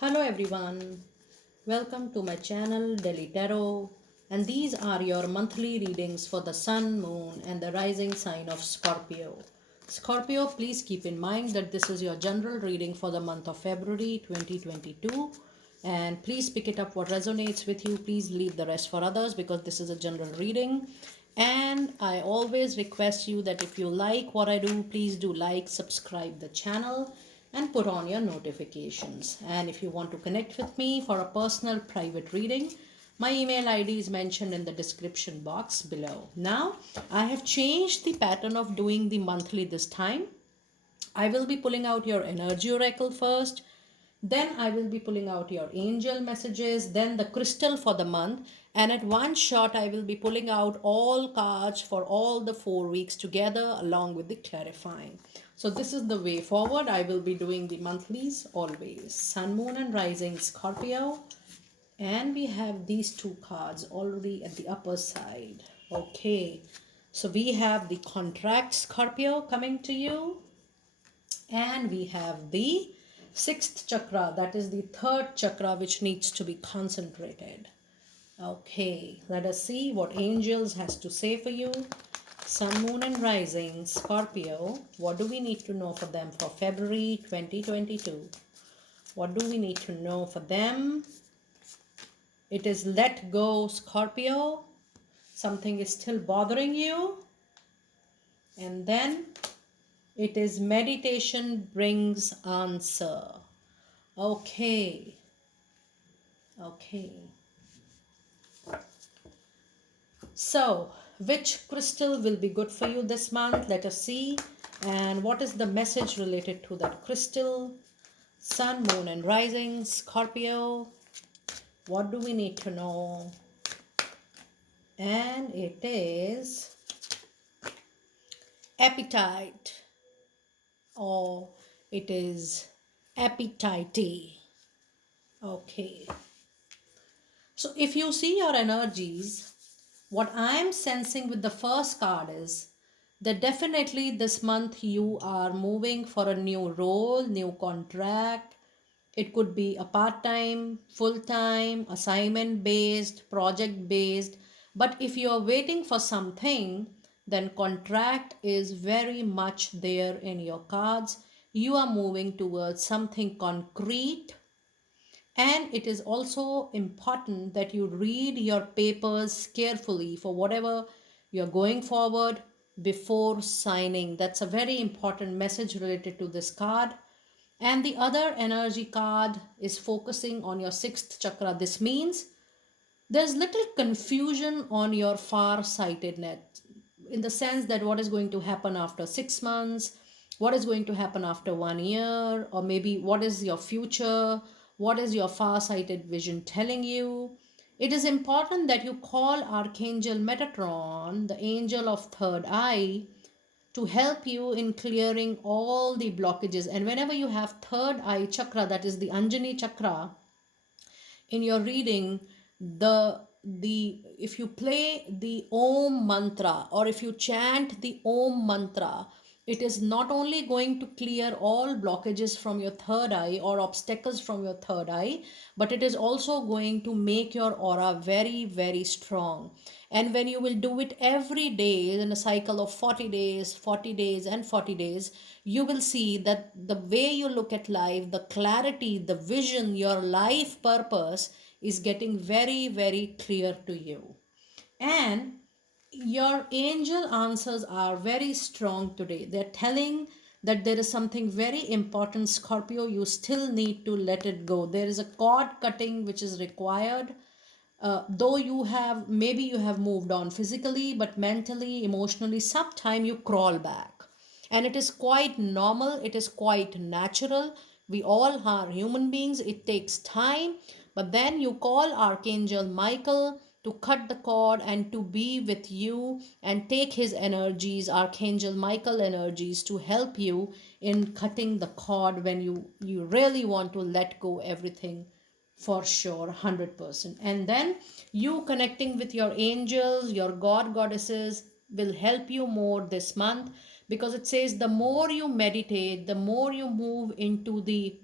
Hello everyone, welcome to my channel Delhi Tarot, and these are your monthly readings for the Sun, Moon and the rising sign of Scorpio. Scorpio, please keep in mind that this is your general reading for the month of February 2022, and please pick it up what resonates with you. Please leave the rest for others because this is a general reading. And I always request you that if you like what I do, please do like, subscribe the channel and put on your notifications. And if you want to connect with me for a personal private reading, my email ID is mentioned in the description box below. Now, I have changed the pattern of doing the monthly this time. I will be pulling out your energy oracle first, then I will be pulling out your angel messages, then the crystal for the month, and at one shot I will be pulling out all cards for all the 4 weeks together along with the clarifying. So this is the way forward. I will be doing the monthlies always. Sun, Moon and Rising Scorpio. And we have these two cards already at the upper side. Okay. So we have the contract Scorpio coming to you. And we have the sixth chakra, that is the third chakra, which needs to be concentrated. Okay, let us see what angels has to say for you. Sun, Moon and Rising Scorpio, what do we need to know for them for February 2022? What do we need to know for them? It is let go, Scorpio. Something is still bothering you. And then it is meditation brings answer. Okay. So, which crystal will be good for you this month? Let us see. And what is the message related to that crystal? Sun, Moon and Rising Scorpio. What do we need to know? And it is appetite, or it is appetite. Okay. So if you see your energies, what I am sensing with the first card is that definitely this month you are moving for a new role, new contract. It could be a part-time, full-time, assignment-based, project-based. But if you are waiting for something, then contract is very much there in your cards. You are moving towards something concrete. And it is also important that you read your papers carefully for whatever you're going forward before signing. That's a very important message related to this card. And the other energy card is focusing on your sixth chakra. This means there's little confusion on your far-sightedness in the sense that what is going to happen after 6 months, what is going to happen after 1 year, or maybe what is your future, what is your far-sighted vision telling you. It is important that you call Archangel Metatron, the angel of third eye, to help you in clearing all the blockages. And whenever you have third eye chakra, that is the Anjani chakra, in your reading, the if you play the Om mantra or if you chant the Om mantra, it is not only going to clear all blockages from your third eye or obstacles from your third eye, but it is also going to make your aura very, very strong. And when you will do it every day in a cycle of 40 days, 40 days, and 40 days, you will see that the way you look at life, the clarity, the vision, your life purpose is getting very, very clear to you. And your angel answers are very strong today. They're telling that there is something very important, Scorpio. You still need to let it go. There is a cord cutting which is required. Though you have, maybe you have moved on physically, but mentally, emotionally, sometime you crawl back. And it is quite normal, it is quite natural. We all are human beings, it takes time. But then you call Archangel Michael to cut the cord and to be with you and take his energies, Archangel Michael energies, to help you in cutting the cord when you really want to let go everything for sure, 100%. And then you connecting with your angels, your god goddesses will help you more this month, because it says the more you meditate, the more you move into the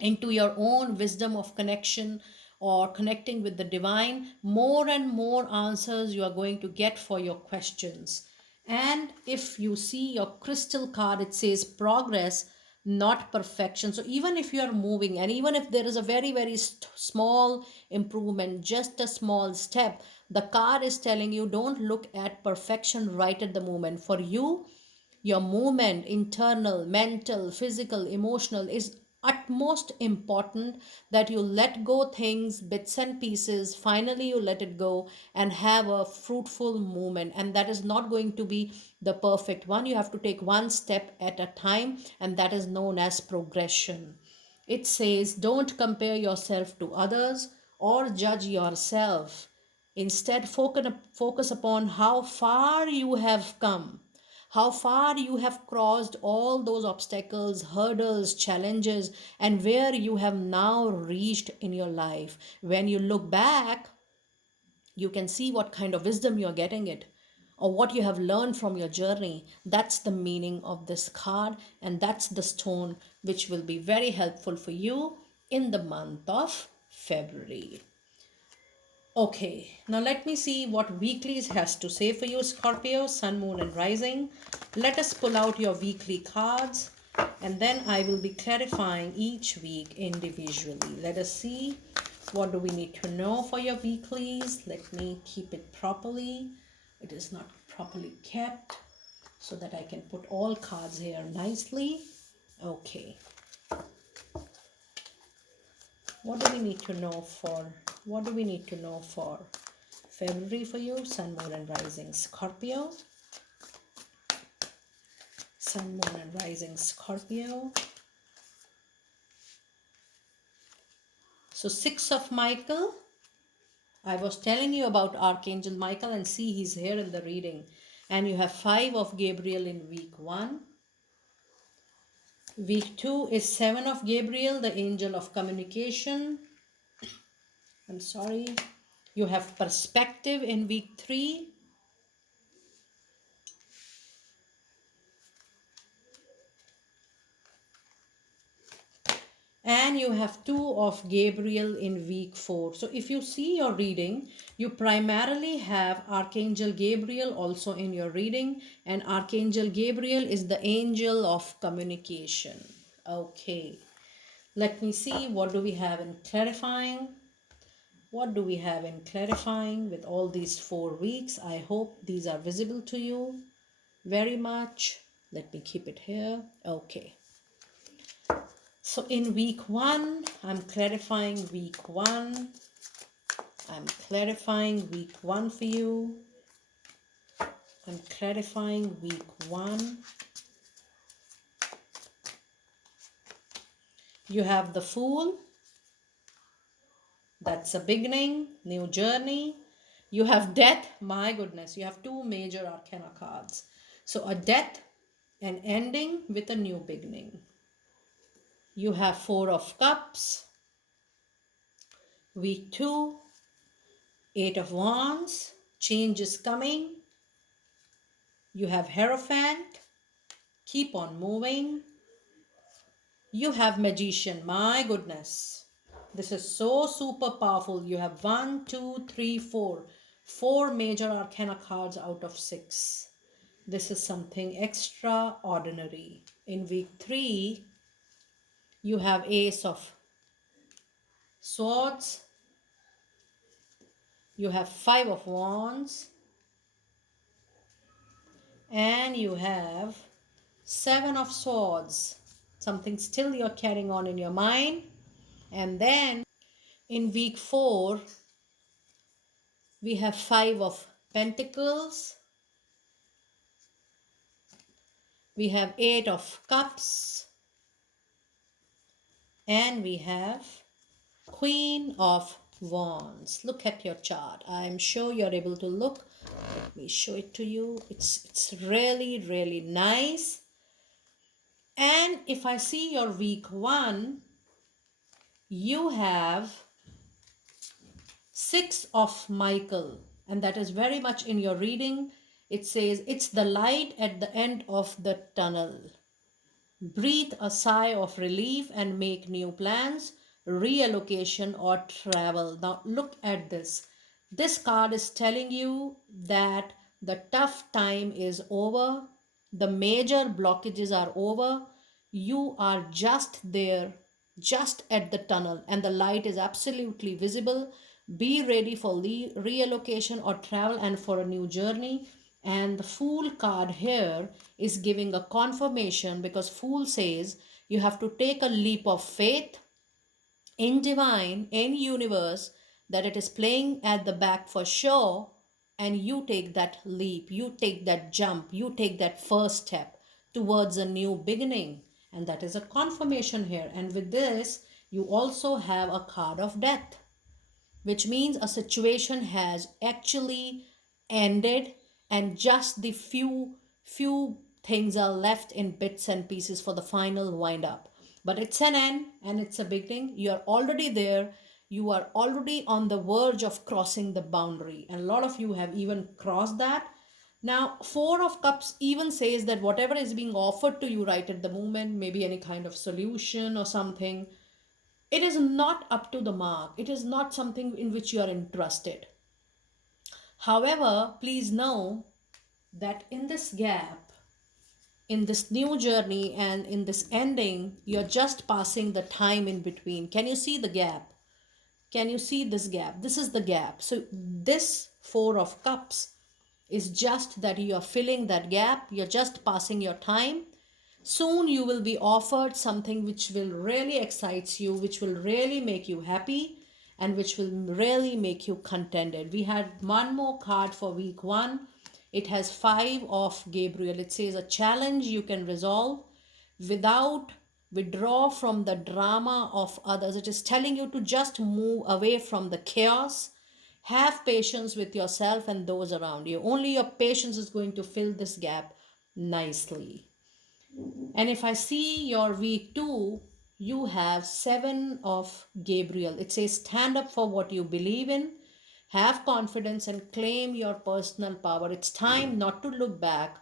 into your own wisdom of connection or connecting with the divine, more and more answers you are going to get for your questions. And if you see your crystal card, it says progress, not perfection. So even if you are moving, and even if there is a very, very small improvement, just a small step, the card is telling you don't look at perfection right at the moment. For you, your movement, internal, mental, physical, emotional, is utmost important, that you let go things, bits and pieces. Finally, you let it go and have a fruitful movement. And that is not going to be the perfect one. You have to take one step at a time, and that is known as progression. It says, don't compare yourself to others or judge yourself. Instead, focus upon how far you have come, how far you have crossed all those obstacles, hurdles, challenges, and where you have now reached in your life. When you look back, you can see what kind of wisdom you're getting it, or what you have learned from your journey. That's the meaning of this card, and that's the stone which will be very helpful for you in the month of February. Okay, now let me see what weeklies has to say for you, Scorpio, Sun, Moon, and Rising. Let us pull out your weekly cards, and then I will be clarifying each week individually. Let us see, what do we need to know for your weeklies. Let me keep it properly. It is not properly kept, so that I can put all cards here nicely. Okay. What do we need to know for February for you? Sun, Moon, and Rising, Scorpio. Sun, Moon, and Rising, Scorpio. So 6 of Michael. I was telling you about Archangel Michael, and see, he's here in the reading. And you have 5 of Gabriel in week 1. Week 2 is 7 of Gabriel, the angel of communication. I'm sorry. You have perspective in week 3. And you have 2 of Gabriel in week 4. So if you see your reading, you primarily have Archangel Gabriel also in your reading, and Archangel Gabriel is the angel of communication. Okay, let me see, what do we have in clarifying? What do we have in clarifying with all these 4 weeks? I hope these are visible to you very much. Let me keep it here. Okay. So in week 1, I'm clarifying week 1. I'm clarifying week 1 for you. I'm clarifying week 1. You have the Fool. That's a beginning, new journey. You have Death. My goodness, you have 2 major arcana cards. So a death, an ending with a new beginning. You have 4 of Cups. Week 2, 8 of Wands. Change is coming. You have Hierophant. Keep on moving. You have Magician. My goodness. This is so super powerful. You have 1, 2, 3, 4. 4 major arcana cards out of 6. This is something extraordinary. In week 3, you have Ace of Swords. You have 5 of Wands. And you have 7 of Swords. Something still you're carrying on in your mind. And then in week 4, we have 5 of Pentacles. We have 8 of Cups. And we have Queen of Wands. Look at your chart. I'm sure you're able to look. Let me show it to you. It's really, really nice. And if I see your week 1, you have 6 of Michael, and that is very much in your reading. It says it's the light at the end of the tunnel. breathe a sigh of relief and make new plans, reallocation, or travel. Now, look at this. This card is telling you that the tough time is over, the major blockages are over, you are just there, just at the tunnel, and the light is absolutely visible. Be ready for reallocation or travel and for a new journey. And the Fool card here is giving a confirmation, because Fool says you have to take a leap of faith in divine, in universe, that it is playing at the back for sure, and you take that leap, you take that jump, you take that first step towards a new beginning. And that is a confirmation here. And with this, you also have a card of death, which means a situation has actually ended, and just the few things are left in bits and pieces for the final wind up. But it's an end and it's a beginning. You are already there. You are already on the verge of crossing the boundary, and a lot of you have even crossed that. Now, Four of Cups even says that whatever is being offered to you right at the moment, maybe any kind of solution or something, it is not up to the mark. It is not something in which you are interested. However, please know that in this gap, in this new journey, and in this ending, you're just passing the time in between. Can you see the gap? Can you see this gap? This is the gap. So, this Four of Cups is just that you are filling that gap, you're just passing your time. Soon you will be offered something which will really excites you, which will really make you happy, and which will really make you contented. We had one more card for week 1. It has 5 of Gabriel. It says a challenge you can resolve without withdraw from the drama of others. It is telling you to just move away from the chaos. Have patience with yourself and those around you. Only your patience is going to fill this gap nicely. And if I see your week 2, you have 7 of Gabriel. It says stand up for what you believe in, have confidence, and claim your personal power. It's time not to look back.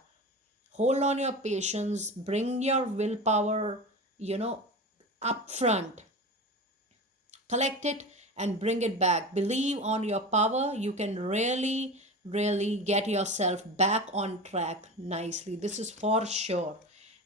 Hold on your patience, bring your willpower, up front, collect it and bring it back. Believe on your power. You can really get yourself back on track nicely. This is for sure.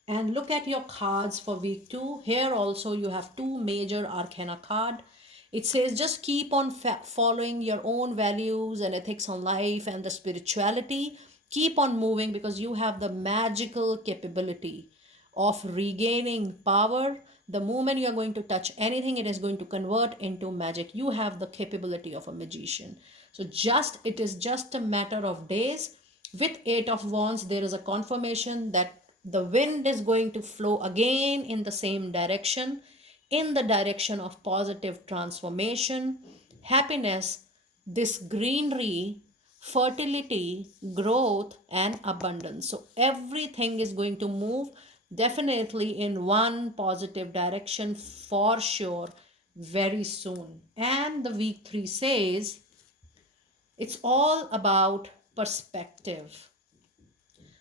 And look at your cards for week 2. Here also you have 2 major arcana card. It says just keep on following your own values and ethics on life and the spirituality. Keep on moving, because you have the magical capability of regaining power. The moment you are going to touch anything, it is going to convert into magic. You have the capability of a magician. So it is just a matter of days. With 8 of Wands, there is a confirmation that the wind is going to flow again in the same direction, in the direction of positive transformation, happiness, this greenery, fertility, growth, and abundance. So everything is going to move definitely in one positive direction for sure very soon. And the week 3 says it's all about perspective.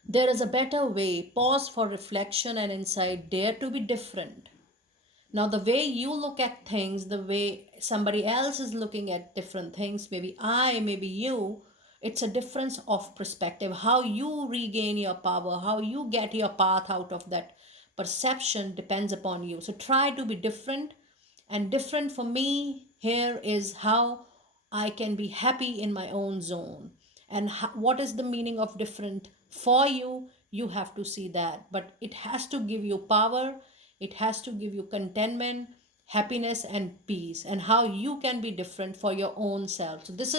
There is a better way. Pause for reflection and insight. Dare to be different. Now, the way you look at things, the way somebody else is looking at different things, maybe I, maybe you, it's a difference of perspective. How you regain your power, how you get your path out of that perception depends upon you. So try to be different. And different for me here is how I can be happy in my own zone. And what is the meaning of different for you? You have to see that. But it has to give you power, it has to give you contentment, happiness, and peace, and how you can be different for your own self. So this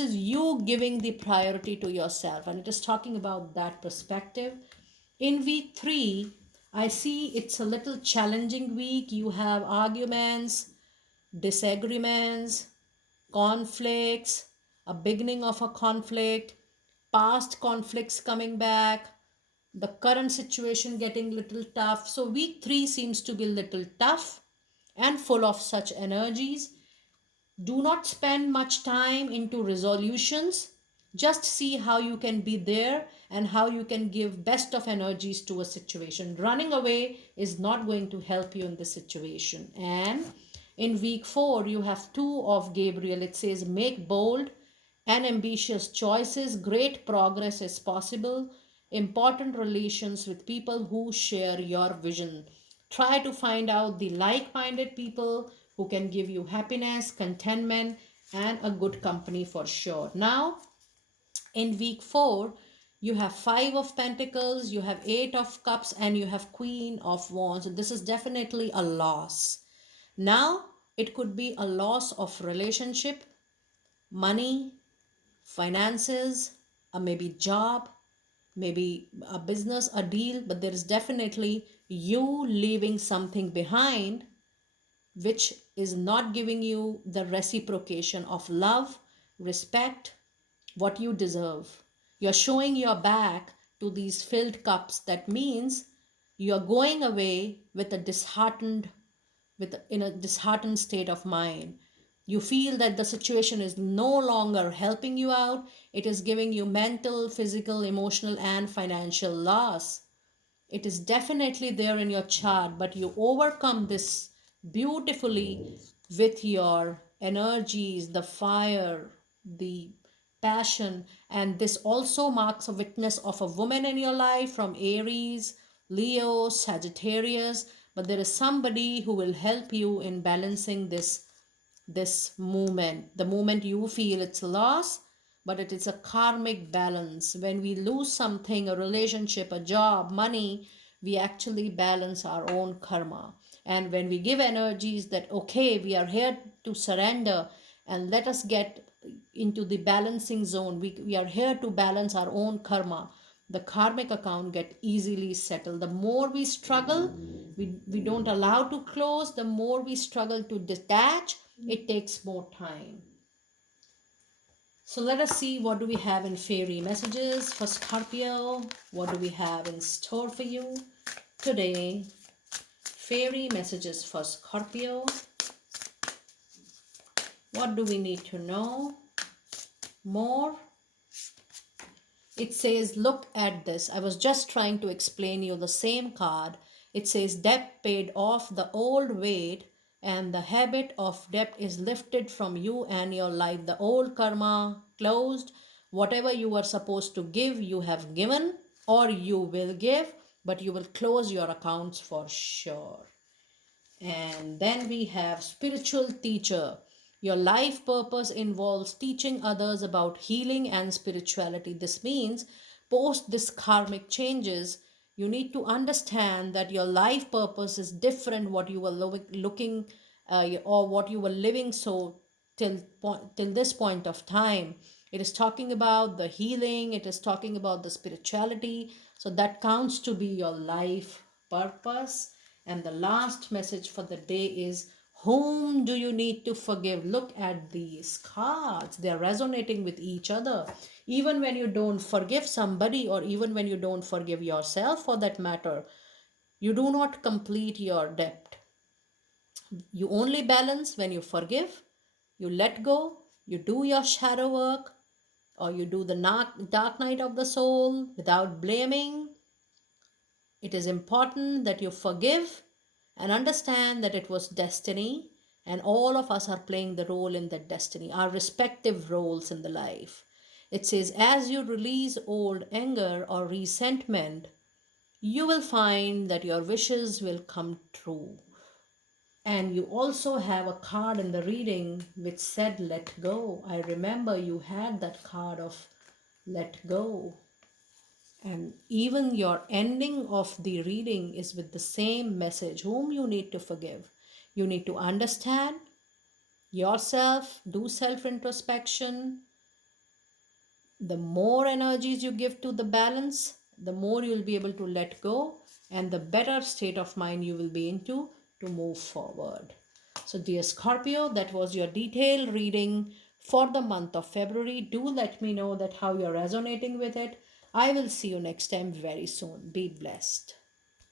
is you giving the priority to yourself, and it is talking about that perspective. In week 3, I see it's a little challenging week. You have arguments, disagreements, conflicts, a beginning of a conflict, past conflicts coming back, the current situation getting little tough. So week 3 seems to be little tough and full of such energies. Do not spend much time into resolutions. Just see how you can be there and how you can give best of energies to a situation. Running away is not going to help you in this situation. And in week 4, you have 2 of Gabriel. It says, make bold and ambitious choices. Great progress is possible. Important relations with people who share your vision. Try to find out the like minded people who can give you happiness, contentment, and a good company for sure. Now, in week 4, you have 5 of Pentacles, you have 8 of Cups, and you have Queen of Wands. This is definitely a loss. Now, it could be a loss of relationship, money, finances, or maybe job, maybe a business, a deal, but there is definitely you leaving something behind which is not giving you the reciprocation of love, respect, what you deserve. You're showing your back to these filled cups. That means you're going away with a disheartened, in a disheartened state of mind. You feel that the situation is no longer helping you out. It is giving you mental, physical, emotional, and financial loss. It is definitely there in your chart, but you overcome this beautifully with your energies, the fire, the passion. And this also marks a witness of a woman in your life from Aries, Leo, Sagittarius. But there is somebody who will help you in balancing this moment. The moment you feel it's loss, but it is a karmic balance. When we lose something, a relationship, a job, money, we actually balance our own karma. And when we give energies that, okay, we are here to surrender and let us get into the balancing zone, we are here to balance our own karma, the karmic account get easily settled. The more we struggle, we don't allow to close, the more we struggle to detach, it takes more time. So let us see, what do we have in fairy messages for Scorpio? What do we have in store for you today? Fairy messages for Scorpio. What do we need to know more? It says, look at this. I was just trying to explain you the same card. It says, debt paid off, the old weight and the habit of debt is lifted from you and your life. The old karma closed. Whatever you were supposed to give, you have given or you will give, but you will close your accounts for sure. And then we have spiritual teacher. Your life purpose involves teaching others about healing and spirituality. This means post this karmic changes, you need to understand that your life purpose is different what you were looking or what you were living so till this point of time. It is talking about the healing, it is talking about the spirituality. So that counts to be your life purpose. And the last message for the day is, whom do you need to forgive? Look at these cards. They are resonating with each other. Even when you don't forgive somebody, or even when you don't forgive yourself for that matter, you do not complete your debt. You only balance when you forgive, you let go, you do your shadow work, or you do the dark night of the soul without blaming. It is important that you forgive and understand that it was destiny, and all of us are playing the role in that destiny, our respective roles in the life. It says, as you release old anger or resentment, you will find that your wishes will come true. And you also have a card in the reading which said, let go. I remember you had that card of let go. And even your ending of the reading is with the same message, whom you need to forgive. You need to understand yourself, do self introspection. The more energies you give to the balance, the more you'll be able to let go, and the better state of mind you will be into to move forward. So, dear Scorpio, that was your detailed reading for the month of February. Do let me know that how you're resonating with it. I will see you next time very soon. Be blessed.